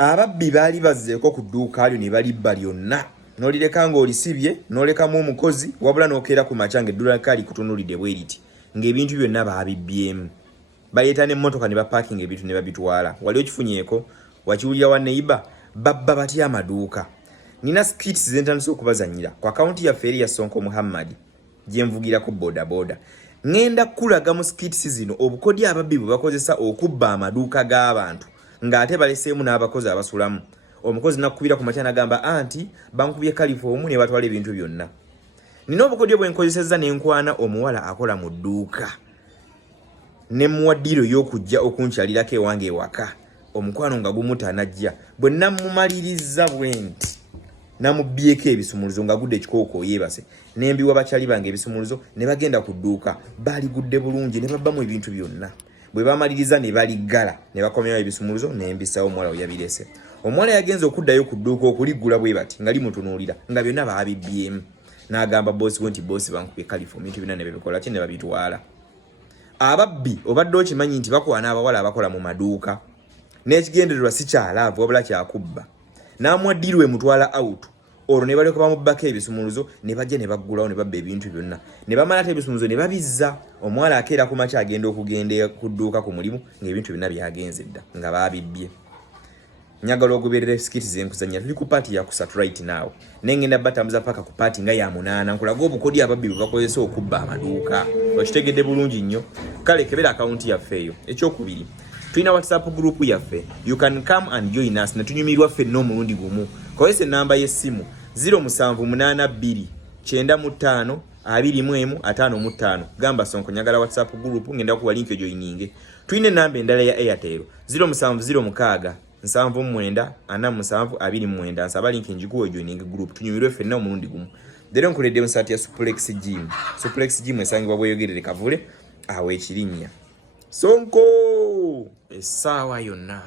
ababbi baali bazzeeko ku dduuka lyo ne balibba lyonna n'olireka ng'olisibye n'olekamu omukozi wabula n'okeera ku makya ng'edduuka likutunuulidde bwe riti ng'ebintu byonna baabibyemu baleeta n'emmotoka ne bapaakinga ebintu ne babitwala wali okifunyeeko wakiwulira wa neighbor babba batya amaduuka nina skits zentandise okubazanyira ku akawunti yaffe eri ya Sonko Muhammad gye nvugirako bodaboda ngenda kulaga mu skits zino obukodi ababbi bwe bakozesa okubba amaduuka g'abantu ng'ate baleseemu n'abakozi abasulamu omukozi nakubira ku makya n'agamba anti bankubye kalifomu ne batwala ebintu byonna nina obukodi bwe nkozesezza n'enkwana omuwala akola mu dduuka ne muwadiro y'okujja okunkyalirako ewange ewaka omukwano nga gumutanajja bwe namumaliriza bwenti namubbyeko ebisumuluzo nga gudde ekikooko yeebase nembiwa bakyali bange ebisumuluzo ne bagenda ku dduuka baali gudde bulungi ne babbamu ebintu byonna bwe bamaliriza ne baligala ne bakomyawo ebisumuluzo nembisawo omuwala we yabirese omuwala yagenze okuddayo ku dduuka okuliggula bwe bati nga limutunuulira nga byonna baabibyemu n'agamba boosi we nti boosi bankubye kalifu ebintu byonna ne babikola ki ne babitwala ababbi obadde okimanyi nti bakwana abawala abakola mu maduuka n'ekigendererwa si kyalaavu wabula kyakubba n'amwaddirwe mutwala out olwo ne balyoka bamubbako ebisumuluzo ne bajja ne baggulawo ne babba ebintu byonna ne bamala ate ebisumuluzo ne babizza omuwala akeera ku makya agenda okugenda ku dduuka ku mulimu ng'ebintu byonna byagenze dda nga baabibbye njagala ogoberera skiti zenkuzanya tuli ku paati ya kusatu right now nengenda batambuza paka ku paati nga ya munaana nkulaga obukodi ababbi bwe bakozesa okubba amaduuka okitegedde bulungi nnyo kale kebera akawunti yaffe eyo ekyokubiri tulina WhatsApp group yaffe you can come and join us ne tunyumirwa ffenna omulundi gumu kozesa ennamba y'essimu 0782 95 21 gamba Sonko njagala WhatsApp group ngenda kuwa link joininge tulina ennamba endala ya Airtel 0706 79 47 nsaba link njikuwa joining group tunyumirwe ffenna omulundi gumu dero nkuledde musati ya Suplex Gym esangibwa bweyogerere kavule awe ekirinnya Sonko essaawa yonna